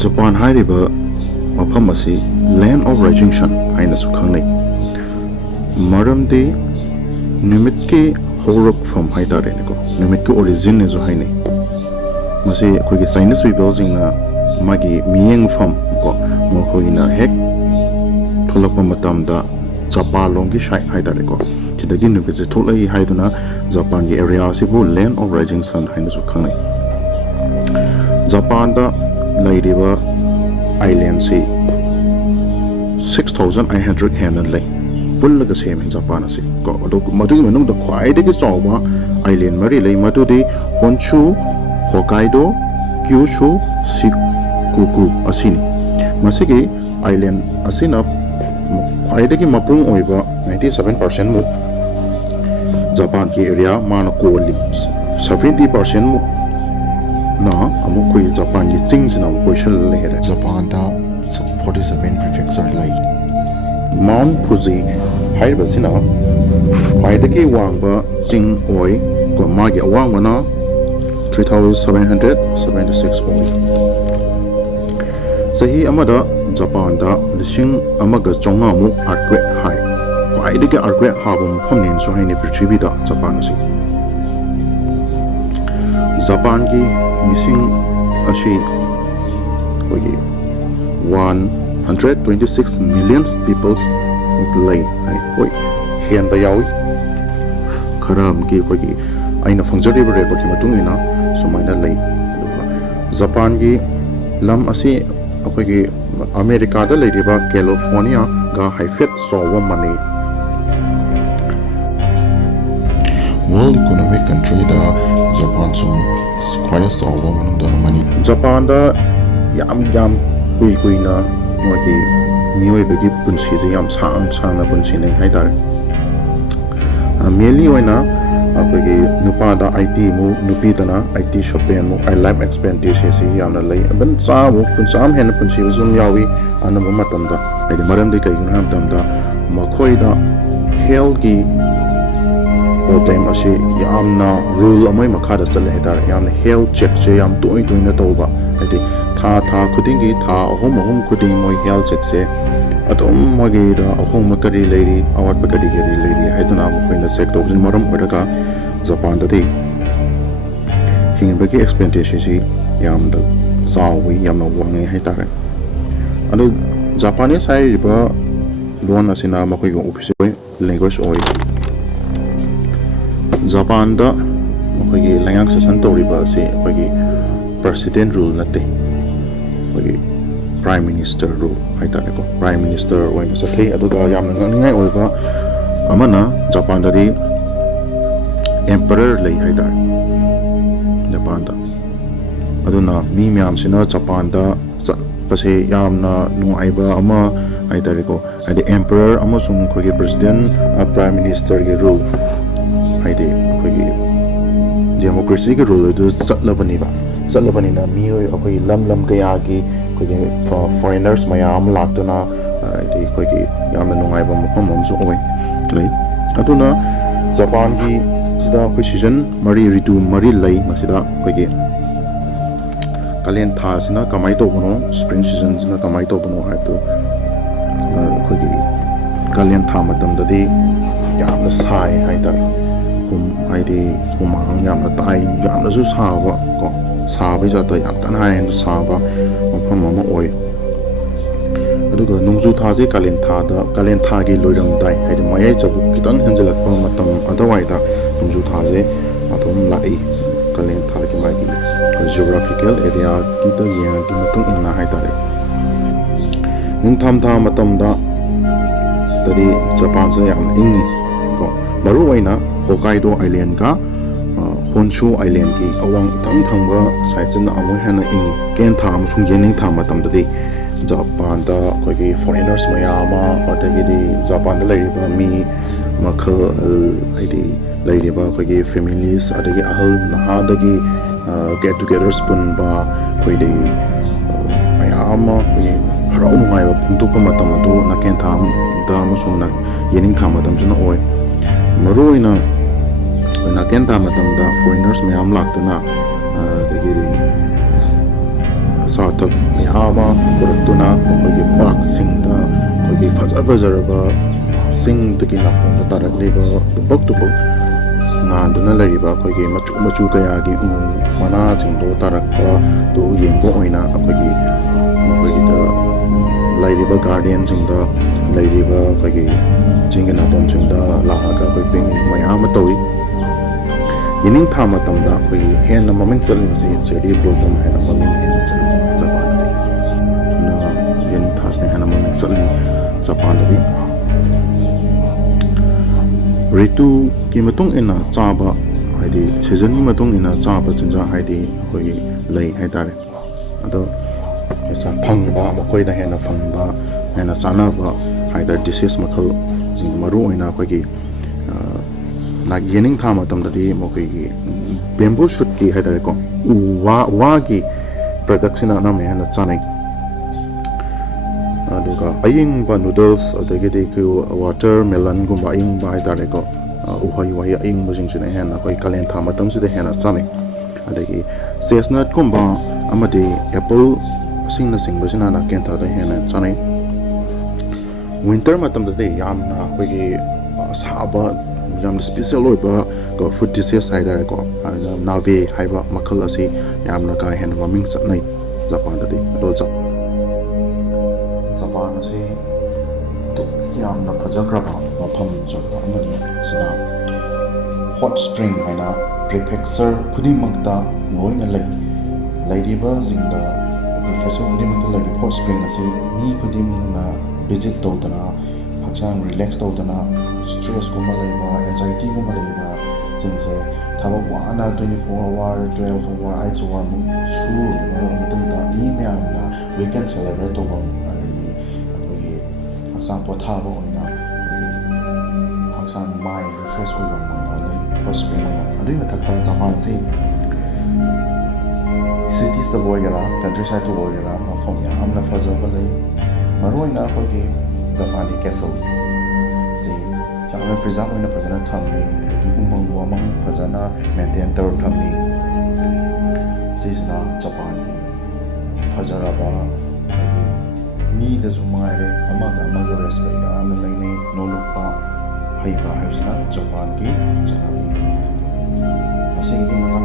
Japan hairiba mafam asi land of rising sun haina su khangnai maramdi numit ki horok from haidare ne ko numit ki origin ne zo hainai masi khoi ki Chinese people singna magi miyeng from ko mo khoi na hek tholakpa matam da Japan long ki shai haidare ko chidagi numit je tholai haiduna Japan ki area sibu land of rising sun haina su khangnai Japan da lairiba island si 6,800 hena lay pullaga sem Japan asi ko ado madu menung da khwai de ki chawba island mari lay madu di Honshu Hokkaido Kyushu Shikoku asini masigi island asina khwai de ki mapung oiba 97% mu Japan ki area mana ko lips 70% mu na amu koi Japan ki chingsina position le Japan da 47 prefecture lai Mount Fuji haiba sina khwaidagi wangba ching oi ko magi awangba na 3776 oi sahi amada Japan da lishing amaga chonga mu earthquake hai khwaidagi earthquake habum phomnin so haini prithvi da Japan si Japan ki missing Ashi kogi 126 million people lay oi hian ba yawi kharam ki kogi aina fangjari ba record ki matung ina sumaina lay Japan gi lam asi akogi America da leiriba California ga haifet so wa mani World Economic Country da Japan sum quite a solve among the money Japan da yam kui na mogi mioi bagi punsi je yam sang na punsi nei haidar mainly oina apagi nupa da IT mu nupi da na IT shopen mu I life expenditure si yam na lai ban cha mu punsam hen punsi zum yawi anam matam da ai maram de kai gun ham tam da makhoi da health gi problem asi yamna rule amai makha da sale dar yamna health check je yam toi na tawba adi tha khudingi tha ahom khuding moi health check se atom magi da ahom makari leiri awat bakari gari leiri haiduna mo koina check tawjin maram oraka Japan da dei hingbagi expenditure si yam da sawi yamna wangi haidare adu Japanese sai riba loan asina makoi go office language oi Japan da akogi langang session toriba se akogi president rule nate akogi prime minister rule haitare ko prime minister oina sathei aduga yamna ngai oiba amana Japan da di emperor lei haitare Japan da aduna mi myam sina Japan da pase yamna nuaiba ama haitare ko adi emperor amasung akogi president prime minister ge rule haide akogi democracy ki rule du chatlabani na mioi akoi lam kaya gi akogi foreigners mayam laktuna haide akogi yamna nungai ba mafam amsu oi lei aduna Japan gi sida akoi season mari ritu mari lei masida akogi kalen tha sina kamai to bono spring season sina kamai to bono haito akogi kalen tha matam da di yamna sai haida haide humang yamna tai yamna su saba ko sabai jata yam tan hai saba mafam ama oi aduga nungju tha je kalen tha gi loiram dai haide mayai chabu kitang henjelak pa matam adawai da nungju tha je athom lai kalen tha gi mai geographical area ki ta ya ki matung ina hai tare nung tham tha matam da tadi Japan se yam ingi ko maru waina Hokkaido Island ka Honshu Island ki awang thangba side na amoy hana ing ken tham sung yening tham matam dadi Japan da koi foreigners mayama adagi di Japan da lariba mi makha id lariba koi families adagi ahal naha dagi get together spoon ba koi de ayama koi harau ngai ba phungtu pa matam adu na ken tham da musung na yening tham matam juna oi maru ina na ken ta matam da foreigners mayam laktuna dagi ꯑꯁꯥ ꯑꯊꯛ ꯃꯌꯥꯝ ꯑꯃ ꯄꯨꯔꯛꯇꯨꯅ ꯃꯈꯣꯏꯒꯤ ꯄꯥꯛꯁꯤꯡꯗ ꯑꯩꯈꯣꯏꯒꯤ ꯐꯖꯔꯕ ꯆꯤꯡꯗꯒꯤ ꯅꯥꯄꯣꯡꯗ ꯇꯥꯔꯛꯂꯤꯕ ꯇꯨꯝꯕꯛ ꯉꯥꯟꯗꯨꯅ ꯂꯩꯔꯤꯕ ꯑꯩꯈꯣꯏꯒꯤ ꯃꯆꯨ ꯀꯌꯥꯒꯤ ꯎ ꯃꯅꯥꯁꯤꯡꯗꯣ ꯇꯥꯔꯛꯄꯗꯨ ꯌꯦꯡꯕ ꯑꯣꯏꯅ ꯃꯈꯣꯏꯒꯤꯗ ꯂꯩꯔꯤꯕ ꯒꯥꯔꯗꯦꯟꯁꯤꯡꯗ ꯂꯩꯔꯤꯕ ꯑꯩꯈꯣꯏꯒꯤ ꯆꯤꯡꯒꯤ ꯅꯥꯄꯣꯝꯁꯤꯡꯗ ꯂꯥꯛꯑꯒ ꯑꯩꯈꯣꯏ ꯄꯤꯛꯅꯤꯛ ꯃꯌꯥꯝ ꯑꯃ ꯇꯧꯏ ꯌꯦꯅꯤꯡ ꯊꯥ ꯃꯇꯝꯗ ꯑꯩꯈꯣꯏꯒꯤ ꯍꯦꯟꯅ ꯃꯃꯤꯡ ꯆꯠꯂꯤꯕꯁꯤ ꯆꯦꯔꯤ ꯕ꯭ꯂꯣꯁꯣꯝ ꯍꯥꯏꯅ ꯃꯃꯤꯡ ꯍꯦꯟꯅ ꯆꯠꯂꯤ ꯖꯄꯥꯟꯗꯗꯤ ꯌꯦꯅꯤꯡ ꯊꯥꯁꯤꯅ ꯍꯦꯟꯅ ꯃꯃꯤꯡ ꯆꯠꯂꯤ ꯖꯄꯥꯟꯗꯗꯤ ꯔꯤꯇꯨꯒꯤ ꯃꯇꯨꯡ ꯏꯟꯅ ꯆꯥꯕ ꯍꯥꯏꯗꯤ ꯁꯤꯖꯟꯒꯤ ꯃꯇꯨꯡ ꯏꯟꯅ ꯆꯥꯕ ꯆꯤꯟꯖꯥꯛ ꯍꯥꯏꯗꯤ ꯑꯩꯈꯣꯏꯒꯤ ꯂꯩ ꯍꯥꯏꯇꯥꯔꯦ ꯑꯗꯣ ꯐꯪꯕ ꯃꯈꯣꯏꯗ ꯍꯦꯟꯅ ꯐꯪꯕ ꯍꯦꯟꯅ ꯆꯥꯅꯕ ꯍꯥꯏꯇꯥꯔꯦ ꯗꯤꯁꯦꯁ ꯃꯈꯜꯁꯤꯡ ꯃꯔꯨꯑꯣꯏꯅ ꯑꯩꯈꯣꯏꯒꯤ ꯌꯦꯅꯤꯡ ꯊꯥ ꯃꯇꯝꯗꯗꯤ ꯃꯈꯣꯏꯒꯤ ꯕꯦꯝꯕꯨ ꯁꯨꯠꯀꯤ ꯍꯥꯏꯇꯥꯔꯦꯀꯣ ꯋꯥꯒꯤ ꯄ꯭ꯔꯗꯛꯁꯤꯅ ꯑꯅꯝꯕ ꯍꯦꯟꯅ ꯆꯥꯅꯩ ꯑꯗꯨꯒ ꯑꯌꯤꯡꯕ ꯅꯨꯗꯜꯁ ꯑꯗꯒꯤꯗꯤ ꯑꯩꯈꯣꯏ ꯋꯥꯇꯔ ꯃꯦꯂꯟꯒꯨꯝꯕ ꯑꯌꯤꯡꯕ ꯍꯥꯏꯇꯥꯔꯦꯀꯣ ꯎꯍꯩ ꯋꯥꯍꯩ ꯑꯌꯤꯡꯕꯁꯤꯡꯁꯤꯅ ꯍꯦꯟꯅ ꯑꯩꯈꯣꯏ ꯀꯥꯂꯦꯟ ꯊꯥ ꯃꯇꯝꯁꯤꯗ ꯍꯦꯟꯅ ꯆꯥꯅꯩ ꯑꯗꯒꯤ ꯆꯦꯁꯅꯠꯀꯨꯝꯕ ꯑꯃꯗꯤ ꯑꯦꯄꯜ ꯑꯁꯤꯅꯆꯤꯡꯕꯁꯤꯅ ꯀꯥꯂꯦꯟ ꯊꯥꯗ ꯍꯦꯟꯅ ꯆꯥꯅꯩ ꯋꯤꯟꯇꯔ ꯃꯇꯝꯗꯗꯤ ꯌꯥꯝꯅ ꯑꯩꯈꯣꯏꯒꯤ ꯑꯁꯥꯕ ꯌꯥꯝꯅ ꯁ꯭ꯄꯦꯁꯤꯌꯦꯜ ꯑꯣꯏꯕ ꯐꯨꯗ ꯗꯤꯁꯦꯁ ꯍꯥꯏꯇꯥꯔꯦꯀꯣ ꯅꯥꯚꯦ ꯍꯥꯏꯕ ꯃꯈꯜ ꯑꯁꯤ ꯌꯥꯝꯅ ꯀꯥ ꯍꯦꯟꯅ ꯃꯃꯤꯡ ꯆꯠꯅꯩ ꯖꯄꯥꯟꯗꯗꯤ ꯑꯗꯣ ꯖꯄꯥꯟ ꯑꯁꯤ ꯑꯗꯨꯛꯀꯤ ꯌꯥꯝꯅ ꯐꯖꯈ꯭ꯔꯕ ꯃꯐꯝ ꯖꯒꯥ ꯑꯃꯅꯤ ꯁꯤꯅ ꯍꯣꯠ ꯁ꯭ꯄ꯭ꯔꯤꯡ ꯍꯥꯏꯅ ꯄ꯭ꯔꯤꯐꯦꯛꯆꯔ ꯈꯨꯗꯤꯡꯃꯛꯇ ꯂꯣꯏꯅ ꯂꯩꯔꯤꯕꯁꯤꯡꯗ ꯄ꯭ꯔꯤꯐꯦꯛꯆꯔ ꯈꯨꯗꯤꯡꯃꯛꯇ ꯂꯩꯔꯤꯕ ꯍꯣꯠ ꯁ꯭ꯄ꯭ꯔꯤꯡ ꯑꯁꯤ ꯃꯤ ꯈꯨꯗꯤꯡꯃꯛꯅ ꯚꯤꯖꯤꯠ ꯇꯧꯗꯅ ꯍꯛꯆꯥꯡ ꯔꯤꯂꯦꯛꯁ ꯇꯧꯗꯅ ꯁ꯭ꯇ꯭ꯔꯦꯁꯀꯨꯝꯕ ꯂꯩꯕ ꯑꯦꯟꯖꯥꯏꯇꯤꯒꯨꯝꯕ ꯂꯩꯕꯁꯤꯡꯁꯦ ꯊꯕꯛ ꯋꯥꯅ 24 ꯑꯋꯥꯔ 12 ꯑꯋꯥꯔ 8 ꯑꯋꯥꯔꯃꯨꯛ ꯁꯨꯔꯨꯕ ꯃꯇꯨꯡꯗ ꯃꯤ ꯃꯌꯥꯝꯅ ꯋꯤꯀꯦꯟ ꯁꯦꯂꯦꯕ꯭ꯔꯦꯠ ꯇꯧꯕ ꯑꯗꯒꯤ ꯑꯩꯈꯣꯏꯒꯤ ꯍꯛꯆꯥꯡ ꯄꯣꯊꯥꯕ ꯑꯣꯏꯅ ꯑꯩꯈꯣꯏꯒꯤ ꯍꯛꯆꯥꯡ ꯃꯥꯏꯟ ꯔꯤꯐ꯭ꯔꯦꯁ ꯑꯣꯏꯕ ꯑꯣꯏꯅ ꯂꯩ ꯍꯣꯠ ꯁ꯭ꯄ꯭ꯔꯤꯡ ꯑꯣꯏꯅ ꯑꯗꯨꯒꯤ ꯃꯊꯛꯇ ꯖꯄꯥꯟꯁꯤ ꯁꯤꯇꯤꯁꯇꯕꯨ ꯑꯣꯏꯒꯦꯔꯥ ꯀꯟꯇ꯭ꯔꯤ ꯁꯥꯏꯗꯇꯕꯨ ꯑꯣꯏꯒꯦꯔꯥ ꯃꯐꯝ ꯌꯥꯝꯅ ꯐꯖꯕ ꯂꯩ ꯃꯔꯨꯑꯣꯏꯅ ꯑꯩꯈꯣꯏꯒꯤ ꯖꯄꯥꯟꯒꯤ ꯀꯦꯁꯜ ꯁꯤ ꯌꯥꯝꯅ ꯄ꯭ꯔꯤꯖꯥꯕ ꯑꯣꯏꯅ ꯐꯖꯅ ꯊꯝꯃꯤ ꯑꯗꯒꯤ ꯎꯃꯪ ꯋꯥꯃꯪ ꯐꯖꯅ ꯃꯦꯟꯇꯦꯟ ꯇꯧꯔ ꯊꯝꯃꯤ ꯁꯤꯁꯤꯅ ꯖꯄꯥꯟꯒꯤ ꯐꯖꯔꯕ ꯑꯩꯈꯣꯏꯒꯤ ꯃꯤꯗꯁꯨ ꯃꯉꯥꯏꯔꯦ ꯑꯃꯒ ꯔꯦꯁꯄꯦꯛ ꯌꯥꯝꯅ ꯂꯩꯅꯩ ꯅꯣꯂꯨꯛꯄ ꯍꯩꯕ ꯍꯥꯏꯕꯁꯤꯅ ꯖꯄꯥꯟꯒꯤ ꯆꯠꯅꯕꯤ ꯃꯁꯤꯒꯤ ꯃꯇꯥꯡꯗ